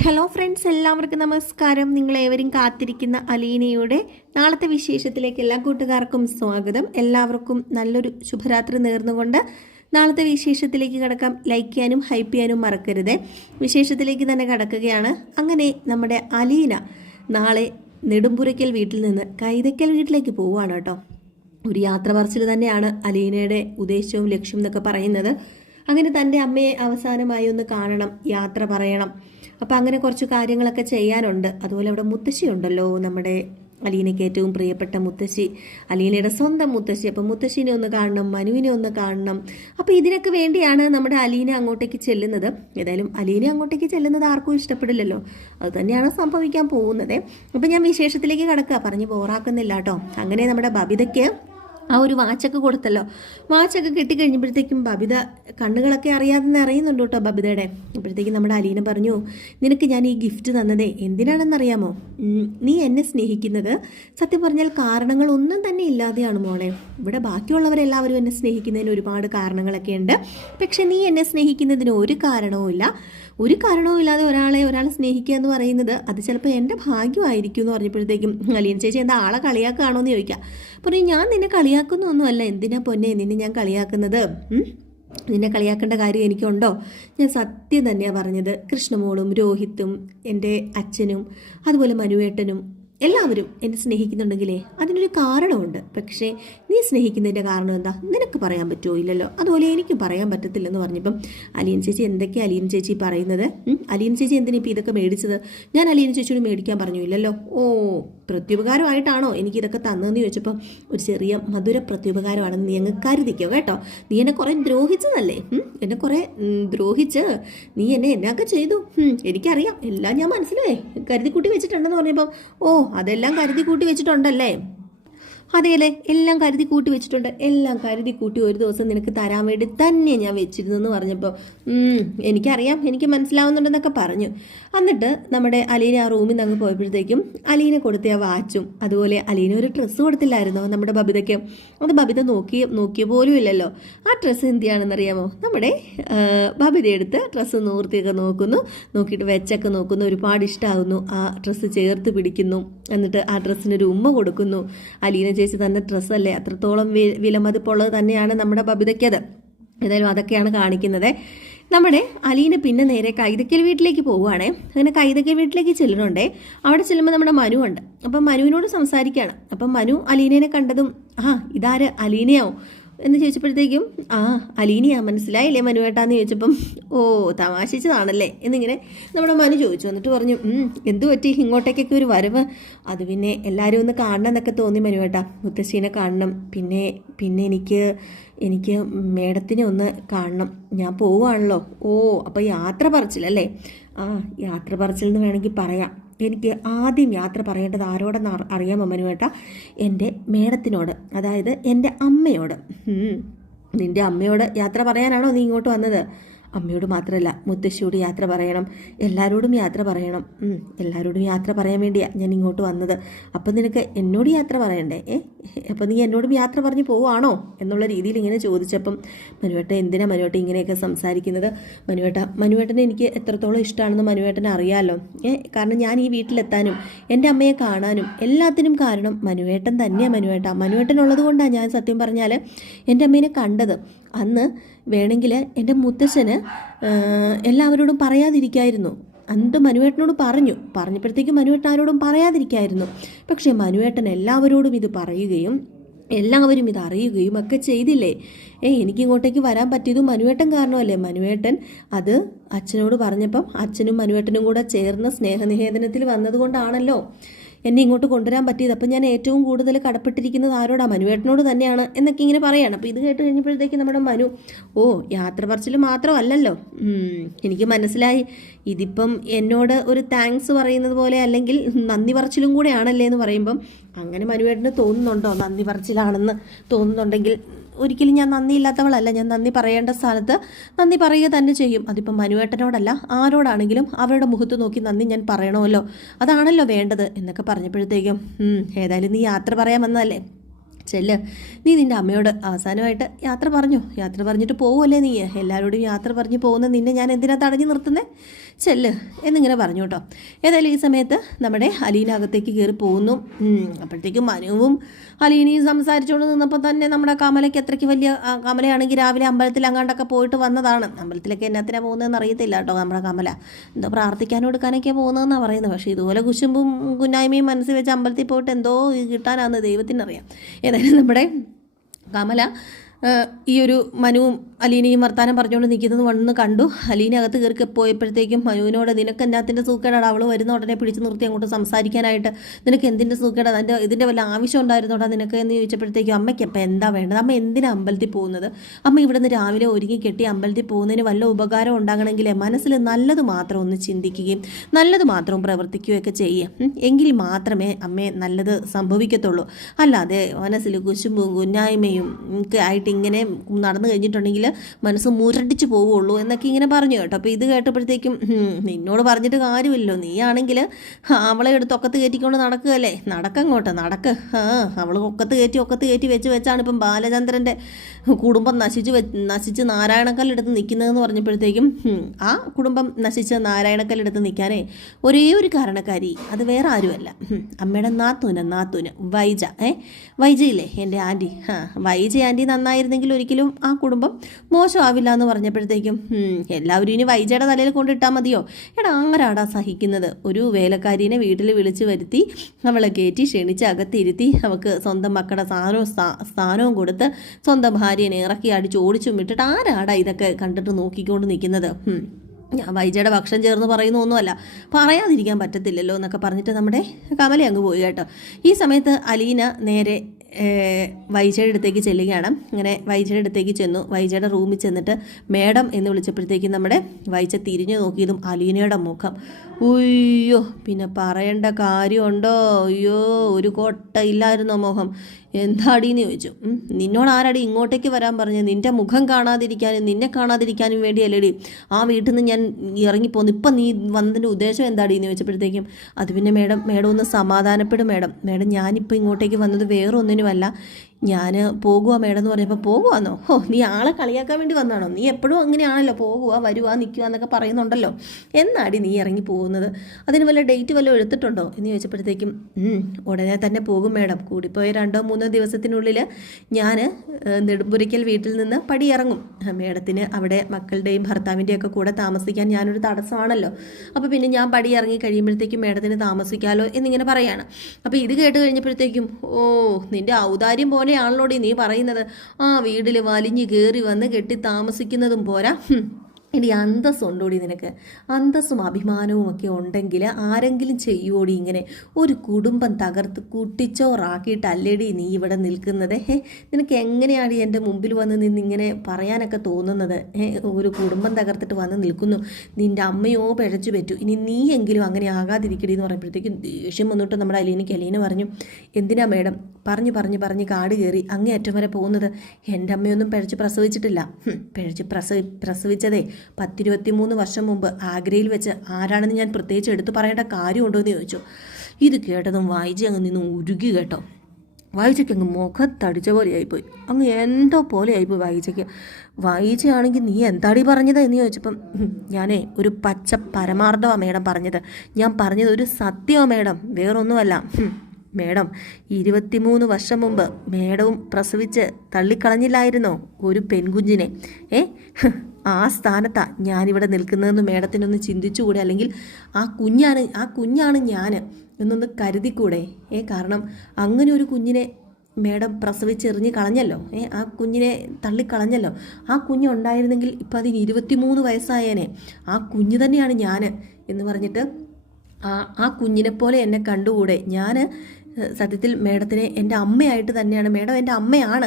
Hello friends, എല്ലാവർക്കും നമസ്കാരം. നിങ്ങളേവരും കാത്തിരിക്കുന്ന അലീനയുടെ നാളത്തെ വിശേഷത്തിലേക്ക് എല്ലാ കൂട്ടുകാർക്കും സ്വാഗതം. എല്ലാവർക്കും നല്ലൊരു ശുഭരാത്രി നേർന്നുകൊണ്ട് നാളത്തെ വിശേഷത്തിലേക്ക് കടക്കാം. ലൈക്ക് ചെയ്യാനും ഹൈപ്പ് ചെയ്യാനും മറക്കരുത്. വിശേഷത്തിലേക്ക് തന്നെ കടക്കുകയാണ്. അങ്ങനെ നമ്മുടെ അലീന നാളെ നെടുമ്പുരയ്ക്കൽ വീട്ടിൽ നിന്ന് കൈതയ്ക്കൽ വീട്ടിലേക്ക് പോവുകയാണ് കേട്ടോ. ഒരു യാത്ര പറച്ചിൽ തന്നെയാണ് അലീനയുടെ ഉദ്ദേശവും ലക്ഷ്യം എന്നൊക്കെ പറയുന്നത്. അങ്ങനെ തൻ്റെ അമ്മയെ അവസാനമായി ഒന്ന് കാണണം, യാത്ര പറയണം. അപ്പം അങ്ങനെ കുറച്ച് കാര്യങ്ങളൊക്കെ ചെയ്യാനുണ്ട്. അതുപോലെ അവിടെ മുത്തശ്ശി ഉണ്ടല്ലോ, നമ്മുടെ അലീനയ്ക്ക് ഏറ്റവും പ്രിയപ്പെട്ട മുത്തശ്ശി, അലീനയുടെ സ്വന്തം മുത്തശ്ശി. അപ്പം മുത്തശ്ശിനെ ഒന്ന് കാണണം, മനുവിനെ ഒന്ന് കാണണം. അപ്പോൾ ഇതിനൊക്കെ വേണ്ടിയാണ് നമ്മുടെ അലീന അങ്ങോട്ടേക്ക് ചെല്ലുന്നത്. ഏതായാലും അലീന അങ്ങോട്ടേക്ക് ചെല്ലുന്നത് ആർക്കും ഇഷ്ടപ്പെടില്ലല്ലോ, അത് തന്നെയാണ് സംഭവിക്കാൻ പോകുന്നത്. അപ്പം ഞാൻ വിശേഷത്തിലേക്ക് കടക്കുക, പറഞ്ഞ് ബോറാക്കുന്നില്ല കേട്ടോ. അങ്ങനെ നമ്മുടെ ബബിതയ്ക്ക് ആ ഒരു വാച്ചൊക്കെ കൊടുത്തല്ലോ. വാച്ചൊക്കെ കിട്ടിക്കഴിഞ്ഞപ്പോഴത്തേക്കും ബബിത കണ്ണുകളൊക്കെ അറിയാതെ അറിയുന്നുണ്ട് കേട്ടോ ബബിതയുടെ. അപ്പോഴത്തേക്കും നമ്മുടെ അലീന പറഞ്ഞു, നിനക്ക് ഞാൻ ഈ ഗിഫ്റ്റ് തന്നതേ എന്തിനാണെന്നറിയാമോ? നീ എന്നെ സ്നേഹിക്കുന്നത് സത്യം പറഞ്ഞാൽ കാരണങ്ങളൊന്നും തന്നെ ഇല്ലാതെയാണ് മോളെ. ഇവിടെ ബാക്കിയുള്ളവരെല്ലാവരും എന്നെ സ്നേഹിക്കുന്നതിന് ഒരുപാട് കാരണങ്ങളൊക്കെ ഉണ്ട്. പക്ഷെ നീ എന്നെ സ്നേഹിക്കുന്നതിന് ഒരു കാരണവും ഇല്ല. ഒരു കാരണവും ഇല്ലാതെ ഒരാളെ സ്നേഹിക്കുക എന്ന് പറയുന്നത് അത് ചിലപ്പോൾ എൻ്റെ ഭാഗ്യമായിരിക്കും എന്ന് പറഞ്ഞപ്പോഴത്തേക്കും അലീന ചേച്ചി എന്താ ആളെ കളിയാക്കുകയാണോ എന്ന് ചോദിക്കാം. പറയും, ഞാൻ നിന്നെ കളിയാക്കുന്നൊന്നുമല്ല. എന്തിനാ പൊന്നെ നിന്നെ ഞാൻ കളിയാക്കുന്നത്? നിന്നെ കളിയാക്കേണ്ട കാര്യം എനിക്കുണ്ടോ? ഞാൻ സത്യം തന്നെയാണ് പറഞ്ഞത്. കൃഷ്ണമോളും രോഹിത്തും എൻ്റെ അച്ഛനും അതുപോലെ മനുവേട്ടനും എല്ലാവരും എന്നെ സ്നേഹിക്കുന്നുണ്ടെങ്കിലേ അതിനൊരു കാരണമുണ്ട്. പക്ഷേ നീ സ്നേഹിക്കുന്നതിൻ്റെ കാരണം എന്താ? നിനക്ക് പറയാൻ പറ്റുമോ? ഇല്ലല്ലോ. അതുപോലെ എനിക്കും പറയാൻ പറ്റത്തില്ലെന്ന് പറഞ്ഞപ്പം അലീന ചേച്ചി എന്തൊക്കെയാണ് അലീന ചേച്ചി പറയുന്നത്? അലീന ചേച്ചി എന്തിനാ ഇപ്പം ഇതൊക്കെ മേടിച്ചത്? ഞാൻ അലീന ചേച്ചിയോട് മേടിക്കാൻ പറഞ്ഞു ഇല്ലല്ലോ. ഓ, പ്രത്യുപകാരമായിട്ടാണോ എനിക്കിതൊക്കെ തന്നതെന്ന് ചോദിച്ചപ്പം ഒരു ചെറിയ മധുര പ്രത്യുപകാരമാണെന്ന് നീ അങ്ങ് കരുതിക്കോ കേട്ടോ. നീ എന്നെ കുറേ ദ്രോഹിച്ചതല്ലേ? എന്നെ കുറേ ദ്രോഹിച്ച് നീ എന്നൊക്കെ ചെയ്തു. എനിക്കറിയാം, എല്ലാം ഞാൻ മനസ്സിലായി കരുതിക്കൂട്ടി വെച്ചിട്ടുണ്ടെന്ന് പറഞ്ഞപ്പം, ഓ അതെല്ലാം കരുതി കൂട്ടി വെച്ചിട്ടുണ്ടല്ലേ? അതെയല്ലേ, എല്ലാം കരുതി കൂട്ടി വെച്ചിട്ടുണ്ട്. എല്ലാം കരുതി കൂട്ടി ഒരു ദിവസം നിനക്ക് തരാൻ വേണ്ടി തന്നെ ഞാൻ വെച്ചിരുന്നെന്ന് പറഞ്ഞപ്പോൾ എനിക്കറിയാം, എനിക്ക് മനസ്സിലാവുന്നുണ്ടെന്നൊക്കെ പറഞ്ഞു. എന്നിട്ട് നമ്മുടെ അലീന ആ റൂമിൽ നിന്ന് അങ്ങ് പോയപ്പോഴത്തേക്കും അലീന കൊടുത്ത ആ വാച്ചും അതുപോലെ അലീന ഒരു ഡ്രസ്സ് കൊടുത്തില്ലായിരുന്നോ നമ്മുടെ ബബിതയ്ക്ക്? അത് ബബിത നോക്കിയ പോലും ഇല്ലല്ലോ. ആ ഡ്രസ്സ് എന്തിയാണെന്നറിയാമോ? നമ്മുടെ ബബിത എടുത്ത് ഡ്രസ്സ് നൂർത്തിയൊക്കെ നോക്കിയിട്ട് വെച്ചൊക്കെ നോക്കുന്നു. ഒരുപാട് ഇഷ്ടമാകുന്നു. ആ ഡ്രസ്സ് ചേർത്ത് പിടിക്കുന്നു. എന്നിട്ട് ആ ഡ്രസ്സിനൊരു ഉമ്മ കൊടുക്കുന്നു. അലീന ചേച്ചി തന്നെ ഡ്രസ്സല്ലേ, അത്രത്തോളം വിലമതിപ്പുള്ളത് തന്നെയാണ് നമ്മുടെ ബബിതയ്ക്കത്. ഏതായാലും അതൊക്കെയാണ് കാണിക്കുന്നത്. നമ്മുടെ അലീന പിന്നെ നേരെ കൈതയ്ക്കൽ വീട്ടിലേക്ക് പോവുകയാണേ. അങ്ങനെ കൈതയ്ക്കൽ വീട്ടിലേക്ക് ചെല്ലുന്നുണ്ടേ. അവിടെ ചെല്ലുമ്പോൾ നമ്മുടെ മനു ഉണ്ട്. അപ്പം മനുവിനോട് സംസാരിക്കുകയാണ്. അപ്പം മനു അലീനയെ കണ്ടതും, ഇതാര് അലീനയാവും എന്ന് ചോദിച്ചപ്പോഴത്തേക്കും, അലീനയാ, മനസ്സിലായില്ലേ മനുവേട്ടാന്ന് ചോദിച്ചപ്പം, ഓ തമാശിച്ചതാണല്ലേ എന്നിങ്ങനെ നമ്മുടെ മനു ചോദിച്ചു. എന്നിട്ട് പറഞ്ഞു, എന്തു പറ്റി ഇങ്ങോട്ടേക്കൊക്കെ ഒരു വരവ്? അത് പിന്നെ എല്ലാവരും ഒന്ന് കാണണം എന്നൊക്കെ തോന്നി മനുവേട്ടാ, മുത്തശ്ശീനെ കാണണം. പിന്നെ എനിക്ക് മേഡത്തിനെ ഒന്ന് കാണണം. ഞാൻ പോവുകയാണല്ലോ. ഓ അപ്പോൾ യാത്ര പറച്ചിലല്ലേ? യാത്ര പറച്ചിൽ എന്ന് വേണമെങ്കിൽ പറയാം. എനിക്ക് ആദ്യം യാത്ര പറയേണ്ടത് ആരോടെന്ന് അറിയാമോ മനുവേട്ട? എൻ്റെ മേഡത്തിനോട്, അതായത് എൻ്റെ അമ്മയോട്. നിൻ്റെ അമ്മയോട് യാത്ര പറയാനാണോ നീ ഇങ്ങോട്ട് വന്നത്? അമ്മയോട് മാത്രമല്ല, മുത്തശ്ശിയോട് യാത്ര പറയണം, എല്ലാവരോടും യാത്ര പറയണം. എല്ലാവരോടും യാത്ര പറയാൻ വേണ്ടിയാണ് ഞാൻ ഇങ്ങോട്ട് വന്നത്. അപ്പം നിനക്ക് എന്നോട് യാത്ര പറയണ്ടേ? അപ്പം നീ എന്നോടും യാത്ര പറഞ്ഞ് പോവാണോ എന്നുള്ള രീതിയിൽ ഇങ്ങനെ ചോദിച്ചപ്പം മനുവേട്ട എന്തിനാ മനുവേട്ട ഇങ്ങനെയൊക്കെ സംസാരിക്കുന്നത്? മനുവേട്ടനെ എനിക്ക് എത്രത്തോളം ഇഷ്ടമാണെന്ന് മനുവേട്ടനെ അറിയാമല്ലോ. കാരണം ഞാൻ ഈ വീട്ടിലെത്താനും എൻ്റെ അമ്മയെ കാണാനും എല്ലാത്തിനും കാരണം മനുവേട്ടൻ തന്നെയാണ്. മനുവേട്ടനുള്ളത് കൊണ്ടാണ് ഞാൻ സത്യം പറഞ്ഞാൽ എൻ്റെ അമ്മേനെ കണ്ടത്. അന്ന് വേണമെങ്കിൽ എൻ്റെ മുത്തശ്ശന് എല്ലാവരോടും പറയാതിരിക്കായിരുന്നു. അന്ന് മനുവേട്ടനോട് പറഞ്ഞപ്പോഴത്തേക്കും മനുവേട്ടൻ ആരോടും പറയാതിരിക്കായിരുന്നു. പക്ഷേ മനുവേട്ടൻ എല്ലാവരോടും ഇത് പറയുകയും എല്ലാവരും ഇത് അറിയുകയും ഒക്കെ ചെയ്തില്ലേ? എനിക്കിങ്ങോട്ടേക്ക് വരാൻ പറ്റിയതും മനുവേട്ടൻ കാരണമല്ലേ? മനുവേട്ടൻ അത് അച്ഛനോട് പറഞ്ഞപ്പം അച്ഛനും മനുവേട്ടനും കൂടെ ചേർന്ന സ്നേഹനിവേദനത്തിൽ വന്നതുകൊണ്ടാണല്ലോ എന്നെ ഇങ്ങോട്ട് കൊണ്ടുവരാൻ പറ്റിയത്. അപ്പം ഞാൻ ഏറ്റവും കൂടുതൽ കടപ്പെട്ടിരിക്കുന്നത് ആരോടാ? മനുവേട്ടനോട് തന്നെയാണ് എന്നൊക്കെ ഇങ്ങനെ പറയാണ്. അപ്പോൾ ഇത് കേട്ട് കഴിഞ്ഞപ്പോഴത്തേക്ക് നമ്മുടെ മനു, ഓ യാത്ര പറച്ചിൽ മാത്രമല്ലല്ലോ, എനിക്ക് മനസ്സിലായി. ഇതിപ്പം എന്നോട് ഒരു താങ്ക്സ് പറയുന്നത് പോലെ അല്ലെങ്കിൽ നന്ദി പറച്ചിലും കൂടെ ആണല്ലേ എന്ന് പറയുമ്പം അങ്ങനെ മനുവേട്ടന് തോന്നുന്നുണ്ടോ നന്ദി പറച്ചിലാണെന്ന്? തോന്നുന്നുണ്ടെങ്കിൽ ഒരിക്കലും ഞാൻ നന്ദിയില്ലാത്തവളല്ല. ഞാൻ നന്ദി പറയേണ്ട സ്ഥലത്ത് നന്ദി പറയുക തന്നെ ചെയ്യും. അതിപ്പം മനുവേട്ടനോടല്ല, ആരോടാണെങ്കിലും അവരുടെ മുഖത്ത് നോക്കി നന്ദി ഞാൻ പറയണമല്ലോ, അതാണല്ലോ വേണ്ടത് എന്നൊക്കെ പറഞ്ഞപ്പോഴത്തേക്കും, ഏതായാലും നീ യാത്ര പറയാൻ വന്നതല്ലേ, ചെല്ല്, നീ നിൻ്റെ അമ്മയോട് അവസാനമായിട്ട് യാത്ര പറഞ്ഞു. യാത്ര പറഞ്ഞിട്ട് പോവുമല്ലേ നീ? എല്ലാവരോടും യാത്ര പറഞ്ഞ് പോകുന്ന നിന്നെ ഞാൻ എന്തിനാ തടഞ്ഞു നിർത്തുന്നേ? ചെല്ല് എന്നിങ്ങനെ പറഞ്ഞു കേട്ടോ. ഏതായാലും ഈ സമയത്ത് നമ്മുടെ അലീന അകത്തേക്ക് കയറി പോകുന്നു. അപ്പോഴത്തേക്കും മനുവും അലീനയും സംസാരിച്ചുകൊണ്ട് നിന്നപ്പോൾ തന്നെ നമ്മുടെ കമലയ്ക്ക് അത്രയ്ക്ക് വലിയ, കമലയാണെങ്കിൽ രാവിലെ അമ്പലത്തിൽ അങ്ങാണ്ടൊക്കെ പോയിട്ട് വന്നതാണ്. അമ്പലത്തിലൊക്കെ എന്നാത്തിനാണ് പോകുന്നതെന്ന് അറിയത്തില്ല കേട്ടോ നമ്മുടെ കമല. എന്തോ പ്രാർത്ഥിക്കാനും എടുക്കാനൊക്കെ പോകുന്നതെന്നാണ് പറയുന്നത്. പക്ഷേ ഇതുപോലെ കുശുമ്പും കുന്നായ്മയും മനസ്സിൽ വെച്ച് അമ്പലത്തിൽ പോയിട്ട് എന്തോ കിട്ടാനാണെന്ന് ദൈവത്തിനറിയാം. ഏതായാലും നമ്മുടെ കമല ഈ ഒരു മനുവും അലീനയും വർത്താനം പറഞ്ഞുകൊണ്ട് നിൽക്കുന്നത് വന്ന് കണ്ടു. അലീന അകത്ത് കയറി പോയപ്പോഴത്തേക്കും മനുവിനോട് നിനക്ക് എന്നാത്തിൻ്റെ സൂക്കേടാണ്, അവൾ വരുന്ന ഉടനെ പിടിച്ച് നിർത്തി അങ്ങോട്ട് സംസാരിക്കാനായിട്ട്, നിനക്ക് എന്തിൻ്റെ സൂക്കേടാണ്, ഇതിൻ്റെ വല്ല ആവശ്യം ഉണ്ടായിരുന്നോടാ നിനക്ക് എന്ന് ചോദിച്ചപ്പോഴത്തേക്കും അമ്മയ്ക്ക് അപ്പം എന്താ വേണ്ടത്, അമ്മ എന്തിനാണ് അമ്പലത്തിൽ പോകുന്നത്, അമ്മ ഇവിടെ നിന്ന് രാവിലെ ഒരുങ്ങി കെട്ടി അമ്പലത്തിൽ പോകുന്നതിന് വല്ല ഉപകാരം ഉണ്ടാകണമെങ്കിൽ മനസ്സിൽ നല്ലത് മാത്രം ഒന്ന് ചിന്തിക്കുകയും നല്ലത് മാത്രം പ്രവർത്തിക്കുകയൊക്കെ ചെയ്യുക, എങ്കിൽ മാത്രമേ അമ്മയെ നല്ലത് സംഭവിക്കത്തുള്ളൂ. അല്ലാതെ മനസ്സിൽ കുശുമ്പും കുന്നായ്മയും ഒക്കെ ആയിട്ട് ഇങ്ങനെ നടന്നു കഴിഞ്ഞിട്ടുണ്ടെങ്കിൽ മനസ്സ് മുരടിച്ച് പോവുള്ളൂ എന്നൊക്കെ ഇങ്ങനെ പറഞ്ഞു കേട്ടോ. അപ്പോൾ ഇത് കേട്ടപ്പോഴത്തേക്കും നിന്നോട് പറഞ്ഞിട്ട് കാര്യമില്ലല്ലോ, നീ ആണെങ്കിൽ അവളെ എടുത്ത് ഒക്കത്ത് കയറ്റിക്കൊണ്ട് നടക്കുകയല്ലേ, നടക്കങ്ങോട്ട് നടക്ക്. അവൾ ഒക്കത്ത് കയറ്റി വെച്ചാണ് ഇപ്പം ബാലചന്ദ്രൻ്റെ കുടുംബം നശിച്ച് നാരായണക്കല്ലെടുത്ത് നിൽക്കുന്നതെന്ന് പറഞ്ഞപ്പോഴത്തേക്കും ആ കുടുംബം നശിച്ച് നാരായണക്കല്ലെടുത്ത് നിൽക്കാനേ ഒരേ ഒരു കാരണക്കാരി, അത് വേറെ ആരുമല്ല, അമ്മയുടെ നാത്തൂന് വൈജയില്ലേ എൻ്റെ ആൻറ്റി. വൈജ ആൻറ്റി നന്നായിരുന്നെങ്കിൽ ഒരിക്കലും ആ കുടുംബം മോശമാവില്ല എന്ന് പറഞ്ഞപ്പോഴത്തേക്കും എല്ലാവരും ഇനി വൈജയുടെ തലയിൽ കൊണ്ടിട്ടാൽ മതിയോ? എടാ ആരാടാ സഹിക്കുന്നത്? ഒരു വേലക്കാരീനെ വീട്ടിൽ വിളിച്ച് വരുത്തി അവളെ കയറ്റി ക്ഷണിച്ച് അകത്തിരുത്തി അവൾക്ക് സ്വന്തം മക്കളുടെ സ്ഥാനവും കൊടുത്ത് സ്വന്തം ഭാര്യനെ ഇറക്കി അടിച്ച് ഓടിച്ചും വിട്ടിട്ട് ആരാടാ ഇതൊക്കെ കണ്ടിട്ട് നോക്കിക്കൊണ്ട് നിൽക്കുന്നത്? ഞാൻ വൈജയുടെ ഭക്ഷണം ചേർന്ന് പറയുന്നൊന്നുമല്ല, പറയാതിരിക്കാൻ പറ്റത്തില്ലല്ലോ എന്നൊക്കെ പറഞ്ഞിട്ട് നമ്മുടെ കമല അങ്ങ് പോയി കേട്ടോ. ഈ സമയത്ത് അലീന നേരെ വൈജയുടെ അടുത്തേക്ക് ചെല്ലുകയാണ്. അങ്ങനെ വൈജയുടെ അടുത്തേക്ക് ചെന്നു. വൈജയുടെ റൂമിൽ ചെന്നിട്ട് മേഡം എന്ന് വിളിച്ചപ്പോഴത്തേക്കും നമ്മുടെ വൈജ തിരിഞ്ഞു നോക്കിയതും അലീനയുടെ മുഖം, ഉയ്യോ പിന്നെ പറയേണ്ട കാര്യമുണ്ടോ? അയ്യോ ഒരു കൊട്ട ഇല്ലായിരുന്നോ മുഖം? എന്താടീന്ന് ചോദിച്ചു. നിന്നോട് ആരാടി ഇങ്ങോട്ടേക്ക് വരാൻ പറഞ്ഞു? നിൻ്റെ മുഖം കാണാതിരിക്കാനും നിന്നെ കാണാതിരിക്കാനും വേണ്ടിയല്ലേടി ആ വീട്ടിൽ നിന്ന് ഞാൻ ഇറങ്ങിപ്പോന്നു. ഇപ്പം നീ വന്നതിൻ്റെ ഉദ്ദേശം എന്താടീന്ന് ചോദിച്ചപ്പോഴത്തേക്കും അത് പിന്നെ മേഡം ഒന്ന് സമാധാനപ്പെടും മേഡം ഞാനിപ്പോൾ ഇങ്ങോട്ടേക്ക് വന്നത് വേറെ ഒന്നിനുമല്ല, ഞാൻ പോകുക മേഡം എന്ന് പറഞ്ഞപ്പോൾ പോകുവാന്നോ? നീ ആളെ കളിയാക്കാൻ വേണ്ടി വന്നാണോ? നീ എപ്പോഴും അങ്ങനെയാണല്ലോ, പോകുക വരുക നിൽക്കുക എന്നൊക്കെ പറയുന്നുണ്ടല്ലോ, എന്നാടി നീ ഇറങ്ങി പോകുന്നത്? അതിന് വല്ല ഡേറ്റ് വല്ലതും എടുത്തിട്ടുണ്ടോ എന്ന് ചോദിച്ചപ്പോഴത്തേക്കും ഉടനെ തന്നെ പോകും മേഡം, കൂടിപ്പോയ 2-3 ദിവസത്തിനുള്ളിൽ ഞാൻ നെടുമ്പുരയ്ക്കൽ വീട്ടിൽ നിന്ന് പടിയിറങ്ങും. മേഡത്തിന് അവിടെ മക്കളുടെയും ഭർത്താവിൻ്റെയും ഒക്കെ കൂടെ താമസിക്കാൻ ഞാനൊരു തടസ്സമാണല്ലോ, അപ്പോൾ പിന്നെ ഞാൻ പടിയിറങ്ങി കഴിയുമ്പോഴത്തേക്കും മേഡത്തിന് താമസിക്കാമല്ലോ എന്നിങ്ങനെ പറയാണ്. അപ്പോൾ ഇത് കേട്ട് കഴിഞ്ഞപ്പോഴത്തേക്കും നിൻ്റെ ഔദാര്യം പോലെ ആണല്ലോടി നീ പറയുന്നത്, ആ വീട്ടിൽ വലിഞ്ഞു കയറി വന്ന് കെട്ടി താമസിക്കുന്നതും പോരാ, ഇനി അന്തസ്സുണ്ടോടി നിനക്ക്? അന്തസ്സും അഭിമാനവും ഒക്കെ ഉണ്ടെങ്കിൽ ആരെങ്കിലും ചെയ്യുവോടി ഇങ്ങനെ? ഒരു കുടുംബം തകർത്ത് കുട്ടിച്ചോറാക്കിയിട്ടല്ലേടി നീ ഇവിടെ നിൽക്കുന്നത്? നിനക്ക് എങ്ങനെയാണ് എൻ്റെ മുമ്പിൽ വന്ന് നിന്നിങ്ങനെ പറയാനൊക്കെ തോന്നുന്നത്? ഒരു കുടുംബം തകർത്തിട്ട് വന്ന് നിൽക്കുന്നു, നിൻ്റെ അമ്മയോ പിഴച്ചു പറ്റൂ, ഇനി നീ എങ്കിലും അങ്ങനെ ആകാതിരിക്കടി എന്ന് പറയുമ്പോഴത്തേക്കും ദേഷ്യം വന്നിട്ട് നമ്മുടെ അലീന പറഞ്ഞു, എന്തിനാ മേഡം പറഞ്ഞ് കാട് കയറി അങ്ങേയറ്റം വരെ പോകുന്നത്? എൻ്റെ അമ്മയൊന്നും പിഴച്ച് പ്രസവിച്ചിട്ടില്ല. പിഴച്ച് പ്രസവിച്ചതേ 10-23 വർഷം മുമ്പ് ആഗ്രയിൽ വെച്ച് ആരാണെന്ന് ഞാൻ പ്രത്യേകിച്ച് എടുത്തു പറയേണ്ട കാര്യമുണ്ടോ എന്ന് ചോദിച്ചു. ഇത് കേട്ടതും വൈജി അങ്ങ് നിന്ന് ഉരുകി കേട്ടോ. വൈജയ്ക്ക് അങ്ങ് മുഖത്തടിച്ച പോലെയായിപ്പോയി, അങ്ങ് എന്തോ പോലെയായിപ്പോയി വൈജയ്ക്ക്. വൈജയാണെങ്കിൽ നീ എന്താടി പറഞ്ഞത് എന്ന് ചോദിച്ചപ്പം ഞാനേ ഒരു പച്ച പരമാർത്ഥമാണ് മേഡം പറഞ്ഞത്, ഞാൻ പറഞ്ഞത് ഒരു സത്യമാണ് മേഡം, വേറൊന്നുമല്ല. മേഡം 23 വർഷം മുമ്പ് മേഡവും പ്രസവിച്ച് തള്ളിക്കളഞ്ഞില്ലായിരുന്നോ ഒരു പെൺകുഞ്ഞിനെ? ആ സ്ഥാനത്താണ് ഞാനിവിടെ നിൽക്കുന്നതെന്ന് മേഡത്തിനൊന്ന് ചിന്തിച്ചുകൂടെ? അല്ലെങ്കിൽ ആ കുഞ്ഞാണ് ഞാൻ എന്നൊന്ന് കരുതിക്കൂടെ? കാരണം അങ്ങനെ ഒരു കുഞ്ഞിനെ മേഡം പ്രസവിച്ചെറിഞ്ഞ് കളഞ്ഞല്ലോ, ആ കുഞ്ഞിനെ തള്ളിക്കളഞ്ഞല്ലോ. ആ കുഞ്ഞുണ്ടായിരുന്നെങ്കിൽ ഇപ്പം അതിന് 23 വയസ്സായേനെ. ആ കുഞ്ഞ് തന്നെയാണ് ഞാൻ എന്ന് പറഞ്ഞിട്ട് ആ കുഞ്ഞിനെ പോലെ എന്നെ കണ്ടുകൂടെ? ഞാൻ സത്യത്തിൽ മേഡത്തിനെ എൻ്റെ അമ്മയായിട്ട് തന്നെയാണ്, മേഡം എൻ്റെ അമ്മയാണ്,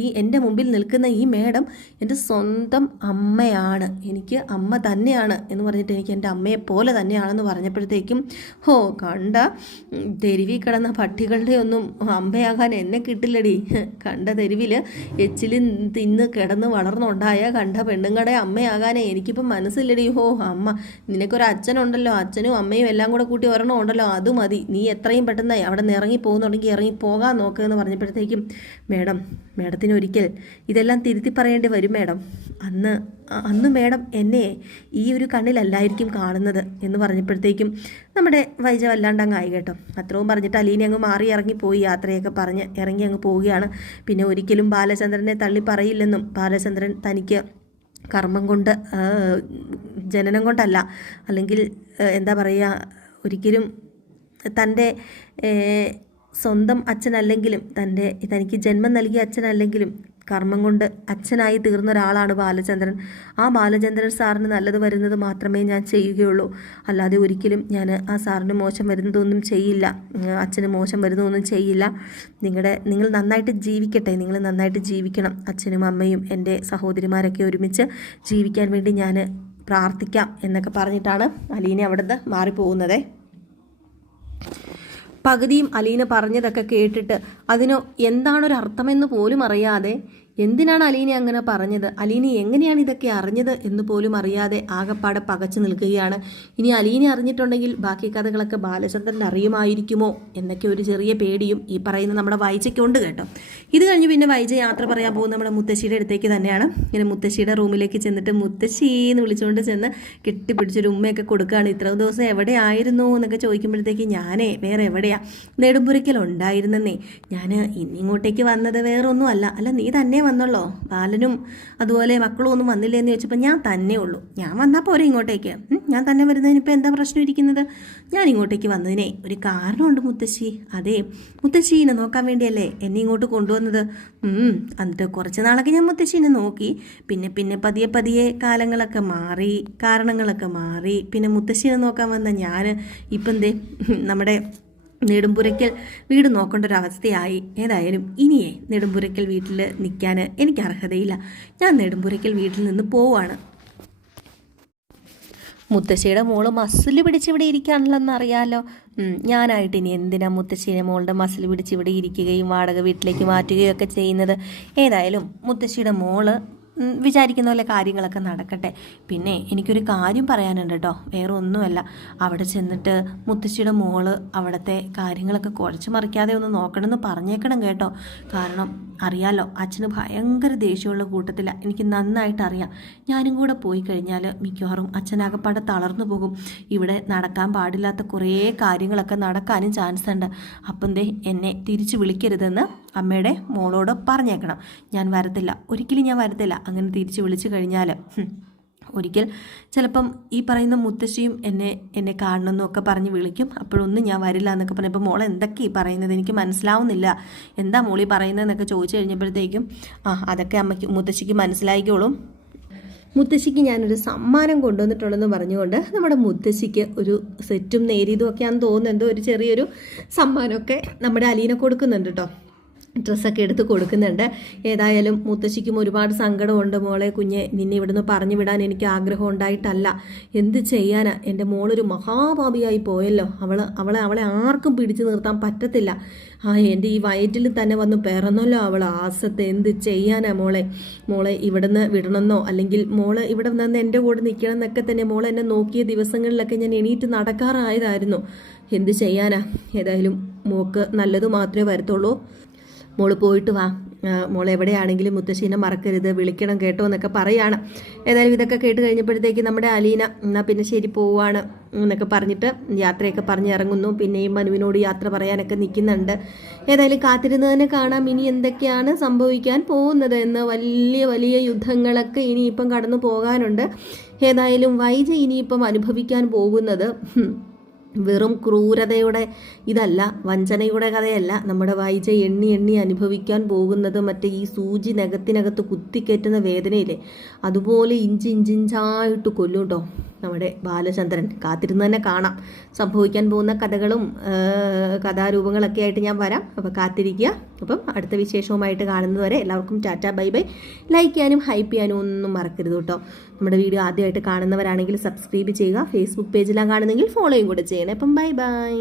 ഈ എൻ്റെ മുമ്പിൽ നിൽക്കുന്ന ഈ മേഡം എൻ്റെ സ്വന്തം അമ്മയാണ്, എനിക്ക് അമ്മ തന്നെയാണ് എന്ന് പറഞ്ഞിട്ട് എനിക്ക് എൻ്റെ അമ്മയെ പോലെ തന്നെയാണെന്ന് പറഞ്ഞപ്പോഴത്തേക്കും കണ്ട തെരുവിൽ കിടന്ന പട്ടികളുടെ ഒന്നും അമ്മയാകാൻ എന്നെ കിട്ടില്ലടി. കണ്ട തെരുവിൽ എച്ചിൽ തിന്ന് കിടന്ന് വളർന്നുണ്ടായ കണ്ട പെണ്ണുങ്ങളുടെ അമ്മയാകാനേ എനിക്കിപ്പം മനസ്സില്ലടി. അമ്മ, നിനക്കൊരു അച്ഛനുണ്ടല്ലോ, അച്ഛനും അമ്മയും എല്ലാം കൂടെ കൂട്ടി ഒരെണ്ണം ഉണ്ടല്ലോ, അത് മതി. നീ എത്രയും പെട്ടെന്ന് അവിടെ നിന്ന് ഇറങ്ങി പോകുന്നുണ്ടെങ്കിൽ ഇറങ്ങി പോകാൻ നോക്കുക എന്ന് പറഞ്ഞപ്പോഴത്തേക്കും മേഡത്തിന് ഒരിക്കൽ ഇതെല്ലാം തിരുത്തി പറയേണ്ടി വരും മേഡം. അന്ന് മേഡം എന്നെ ഈ ഒരു കണ്ണിലല്ലായിരിക്കും കാണുന്നത് എന്ന് പറഞ്ഞപ്പോഴത്തേക്കും നമ്മുടെ വൈജ വല്ലാണ്ടങ്ങായി കേട്ടോ. അത്രയും പറഞ്ഞിട്ട് അലീന അങ്ങ് മാറി ഇറങ്ങിപ്പോയി, യാത്രയൊക്കെ പറഞ്ഞ് ഇറങ്ങി അങ്ങ് പോവുകയാണ്. പിന്നെ ഒരിക്കലും ബാലചന്ദ്രനെ തള്ളി പറയില്ലെന്നും ബാലചന്ദ്രൻ തനിക്ക് കർമ്മം കൊണ്ട് ജനനം കൊണ്ടല്ല, അല്ലെങ്കിൽ എന്താ പറയുക, ഒരിക്കലും തൻ്റെ സ്വന്തം അച്ഛനല്ലെങ്കിലും തനിക്ക് ജന്മം നൽകിയ അച്ഛനല്ലെങ്കിലും കർമ്മം കൊണ്ട് അച്ഛനായി തീർന്ന ഒരാളാണ് ബാലചന്ദ്രൻ. ആ ബാലചന്ദ്രൻ സാറിന് നല്ലത് വരുന്നത് മാത്രമേ ഞാൻ ചെയ്യുകയുള്ളൂ. അല്ലാതെ ഒരിക്കലും ഞാൻ ആ സാറിന് മോശം വരുന്നതൊന്നും ചെയ്യില്ല, അച്ഛന് മോശം വരുന്നതൊന്നും ചെയ്യില്ല. നിങ്ങൾ നന്നായിട്ട് ജീവിക്കട്ടെ, നിങ്ങൾ നന്നായിട്ട് ജീവിക്കണം. അച്ഛനും അമ്മയും എൻ്റെ സഹോദരിമാരൊക്കെ ഒരുമിച്ച് ജീവിക്കാൻ വേണ്ടി ഞാൻ പ്രാർത്ഥിക്കാം എന്നൊക്കെ പറഞ്ഞിട്ടാണ് അലീന അവിടുന്ന് മാറിപ്പോകുന്നത്. പകുതിയും അലീന പറഞ്ഞതൊക്കെ കേട്ടിട്ട് അതിനോ എന്താണൊരർത്ഥമെന്ന് പോലും അറിയാതെ, എന്തിനാണ് അലീന അങ്ങനെ പറഞ്ഞത്, അലീന എങ്ങനെയാണ് ഇതൊക്കെ അറിഞ്ഞത് എന്ന് പോലും അറിയാതെ ആകപ്പാടെ പകച്ചു നിൽക്കുകയാണ്. ഇനി അലീന അറിഞ്ഞിട്ടുണ്ടെങ്കിൽ ബാക്കി കഥകളൊക്കെ ബാലചന്ദ്രൻ അറിയുമായിരിക്കുമോ എന്നൊക്കെ ഒരു ചെറിയ പേടിയും ഈ പറയുന്ന നമ്മുടെ വൈജയ്ക്കുണ്ട് കേട്ടോ. ഇത് കഴിഞ്ഞ് പിന്നെ വൈജ യാത്ര പറയാൻ പോകുന്ന നമ്മുടെ മുത്തശ്ശിയുടെ അടുത്തേക്ക് തന്നെയാണ്. ഇങ്ങനെ മുത്തശ്ശിയുടെ റൂമിലേക്ക് ചെന്നിട്ട് മുത്തശ്ശി എന്ന് വിളിച്ചുകൊണ്ട് ചെന്ന് കെട്ടിപ്പിടിച്ചൊരു ഉമ്മയൊക്കെ കൊടുക്കുകയാണ്. ഇത്ര ദിവസം എവിടെയായിരുന്നു എന്നൊക്കെ ചോദിക്കുമ്പോഴത്തേക്ക് ഞാനേ വേറെ എവിടെയാ, നെടുമ്പുരയ്ക്കലുണ്ടായിരുന്നേ, ഞാൻ ഇന്നിങ്ങോട്ടേക്ക് വന്നത് വേറെ ഒന്നും അല്ല. അല്ല നീ തന്നെ വന്നല്ലോ, ബാലനും അതുപോലെ മക്കളും ഒന്നും വന്നില്ലേ എന്ന് ചോദിച്ചപ്പോൾ ഞാൻ തന്നെ ഉള്ളൂ, ഞാൻ വന്നാൽ പോരെ ഇങ്ങോട്ടേക്ക്, ഞാൻ തന്നെ വരുന്നതിന് ഇപ്പോൾ എന്താ പ്രശ്നം ഇരിക്കുന്നത്, ഞാൻ ഇങ്ങോട്ടേക്ക് വന്നതിനെ ഒരു കാരണമുണ്ട് മുത്തശ്ശി. അതെ, മുത്തശ്ശീനെ നോക്കാൻ വേണ്ടിയല്ലേ എന്നെ ഇങ്ങോട്ട് കൊണ്ടുവന്നത്. എന്നിട്ട് കുറച്ച് നാളൊക്കെ ഞാൻ മുത്തശ്ശീനെ നോക്കി, പിന്നെ പതിയെ കാലങ്ങളൊക്കെ മാറി, കാരണങ്ങളൊക്കെ മാറി, പിന്നെ മുത്തശ്ശീനെ നോക്കാൻ വന്ന ഞാൻ ഇപ്പം എന്തേ നമ്മുടെ നെടുമ്പുരയ്ക്കൽ വീട് നോക്കേണ്ട ഒരു അവസ്ഥയായി. ഏതായാലും ഇനിയേ നെടുമ്പുരയ്ക്കൽ വീട്ടിൽ നിൽക്കാൻ എനിക്ക് അർഹതയില്ല, ഞാൻ നെടുമ്പുരയ്ക്കൽ വീട്ടിൽ നിന്ന് പോവാണ്. മുത്തശ്ശിയുടെ മോള് മസിൽ പിടിച്ച് ഇവിടെ ഇരിക്കുകയാണല്ലോ എന്നറിയാമല്ലോ. ഞാനായിട്ട് ഇനി എന്തിനാ മുത്തശ്ശീനെ മോളുടെ മസിൽ പിടിച്ച് ഇവിടെ ഇരിക്കുകയും വാടക വീട്ടിലേക്ക് മാറ്റുകയും ഒക്കെ ചെയ്യുന്നത്. ഏതായാലും മുത്തശ്ശിയുടെ മോള് വിചാരിക്കുന്ന പോലെ കാര്യങ്ങളൊക്കെ നടക്കട്ടെ. പിന്നെ എനിക്കൊരു കാര്യം പറയാനുണ്ട് കേട്ടോ, വേറെ ഒന്നുമല്ല. അവിടെ ചെന്നിട്ട് മുത്തശ്ശിയുടെ മോള് അവിടുത്തെ കാര്യങ്ങളൊക്കെ കുഴച്ച് മറിക്കാതെ ഒന്ന് നോക്കണമെന്ന് പറഞ്ഞേക്കണം കേട്ടോ. കാരണം അറിയാലോ, അച്ഛന് ഭയങ്കര ദേഷ്യമുള്ള കൂട്ടത്തിലാണ്, എനിക്ക് നന്നായിട്ട് അറിയാം. ഞാനും കൂടെ പോയി കഴിഞ്ഞാൽ മിക്കവാറും അച്ഛനാകപ്പാടെ തളർന്നു പോകും. ഇവിടെ നടക്കാൻ പാടില്ലാത്ത കുറേ കാര്യങ്ങളൊക്കെ നടക്കാനും ചാൻസ് ഉണ്ട്. അപ്പം എന്നെ തിരിച്ച് വിളിക്കരുതെന്ന് അമ്മയുടെ മോളോട് പറഞ്ഞേക്കണം. ഞാൻ വരത്തില്ല, ഒരിക്കലും ഞാൻ വരത്തില്ല. അങ്ങനെ തിരിച്ച് വിളിച്ചു കഴിഞ്ഞാൽ ഒരിക്കൽ ചിലപ്പം ഈ പറയുന്ന മുത്തശ്ശിയും എന്നെ കാണണമെന്നൊക്കെ പറഞ്ഞ് വിളിക്കും. അപ്പോഴൊന്നും ഞാൻ വരില്ല എന്നൊക്കെ പറഞ്ഞപ്പോൾ മോൾ എന്തൊക്കെയാണ് ഈ പറയുന്നത്, എനിക്ക് മനസ്സിലാവുന്നില്ല, എന്താ മോളി പറയുന്നതെന്നൊക്കെ ചോദിച്ചു കഴിഞ്ഞപ്പോഴത്തേക്കും അതൊക്കെ മുത്തശ്ശിക്ക് മനസ്സിലായിക്കോളും. മുത്തശ്ശിക്ക് ഞാനൊരു സമ്മാനം കൊണ്ടുവന്നിട്ടുള്ളതെന്ന് പറഞ്ഞുകൊണ്ട് നമ്മുടെ മുത്തശ്ശിക്ക് ഒരു സെറ്റും നേരിയതും ഒക്കെയാണെന്ന് തോന്നുന്നു, എന്തോ ഒരു ചെറിയൊരു സമ്മാനമൊക്കെ നമ്മുടെ അലീന കൊടുക്കുന്നുണ്ട് കേട്ടോ. ഡ്രസ്സൊക്കെ എടുത്ത് കൊടുക്കുന്നുണ്ട്. ഏതായാലും മുത്തശ്ശിക്കും ഒരുപാട് സങ്കടമുണ്ട്. മോളെ കുഞ്ഞെ, നിന്നെ ഇവിടുന്ന് പറഞ്ഞു വിടാൻ എനിക്ക് ആഗ്രഹം ഉണ്ടായിട്ടല്ല, എന്ത് ചെയ്യാനാ, എൻ്റെ മോളൊരു മഹാപാപിയായി പോയല്ലോ. അവളെ ആർക്കും പിടിച്ചു നിർത്താൻ പറ്റത്തില്ല. എൻ്റെ ഈ വയറ്റിൽ തന്നെ വന്ന് പിറന്നല്ലോ അവൾ ആസത്ത്, എന്ത് ചെയ്യാനാ മോളെ ഇവിടുന്ന് വിടണമെന്നോ അല്ലെങ്കിൽ മോള് ഇവിടെ നിന്ന് എൻ്റെ കൂടെ നിൽക്കണം എന്നൊക്കെ തന്നെ മോളെ എന്നെ നോക്കിയ ദിവസങ്ങളിലൊക്കെ ഞാൻ എണീറ്റ് നടക്കാറായതായിരുന്നു. എന്ത് ചെയ്യാനാ, ഏതായാലും മോക്ക് നല്ലത് മാത്രമേ വരത്തുള്ളൂ. മോള് പോയിട്ട് വാ, മോൾ എവിടെയാണെങ്കിലും മുത്തശ്ശീനെ മറക്കരുത്, വിളിക്കണം കേട്ടോ എന്നൊക്കെ പറയുകയാണ്. ഏതായാലും ഇതൊക്കെ കേട്ട് കഴിഞ്ഞപ്പോഴത്തേക്ക് നമ്മുടെ അലീന എന്നാൽ പിന്നെ ശരി പോവാണ് എന്നൊക്കെ പറഞ്ഞിട്ട് യാത്രയൊക്കെ പറഞ്ഞ് ഇറങ്ങുന്നു. പിന്നെയും മനുവിനോട് യാത്ര പറയാനൊക്കെ നിൽക്കുന്നുണ്ട്. ഏതായാലും കാത്തിരുന്ന് തന്നെ കാണാം ഇനി എന്തൊക്കെയാണ് സംഭവിക്കാൻ പോകുന്നത് എന്ന്. വലിയ വലിയ യുദ്ധങ്ങളൊക്കെ ഇനിയിപ്പം കടന്നു പോകാനുണ്ട്. ഏതായാലും വൈജ ഇനിയിപ്പം അനുഭവിക്കാൻ പോകുന്നത് വെറും ക്രൂരതയുടെ ഇതല്ല, വഞ്ചനയുടെ കഥയല്ല. നമ്മുടെ വൈജ എണ്ണി അനുഭവിക്കാൻ പോകുന്നത് മറ്റേ ഈ സൂചി നഖത്തിനകത്ത് കുത്തിക്കയറ്റുന്ന വേദനയില്ലേ, അതുപോലെ ഇഞ്ചിഞ്ചായിട്ട് കൊല്ലും കേട്ടോ. നമ്മുടെ ബാലചന്ദ്രൻ. കാത്തിരുന്ന് തന്നെ കാണാം. സംഭവിക്കാൻ പോകുന്ന കഥകളും കഥാരൂപങ്ങളൊക്കെ ആയിട്ട് ഞാൻ വരാം. അപ്പോൾ കാത്തിരിക്കുക. അപ്പം അടുത്ത വിശേഷവുമായിട്ട് കാണുന്നത് വരെ എല്ലാവർക്കും ടാറ്റ ബൈ ബൈ. ലൈക്ക് ചെയ്യാനും ഹൈപ്പ് ചെയ്യാനും ഒന്നും മറക്കരുത് കേട്ടോ. നമ്മുടെ വീഡിയോ ആദ്യമായിട്ട് കാണുന്നവരാണെങ്കിൽ സബ്സ്ക്രൈബ് ചെയ്യുക. ഫേസ്ബുക്ക് പേജിലാണ് കാണുന്നെങ്കിൽ ഫോളോയും കൂടെ ചെയ്യണേ. അപ്പം ബൈ ബൈ.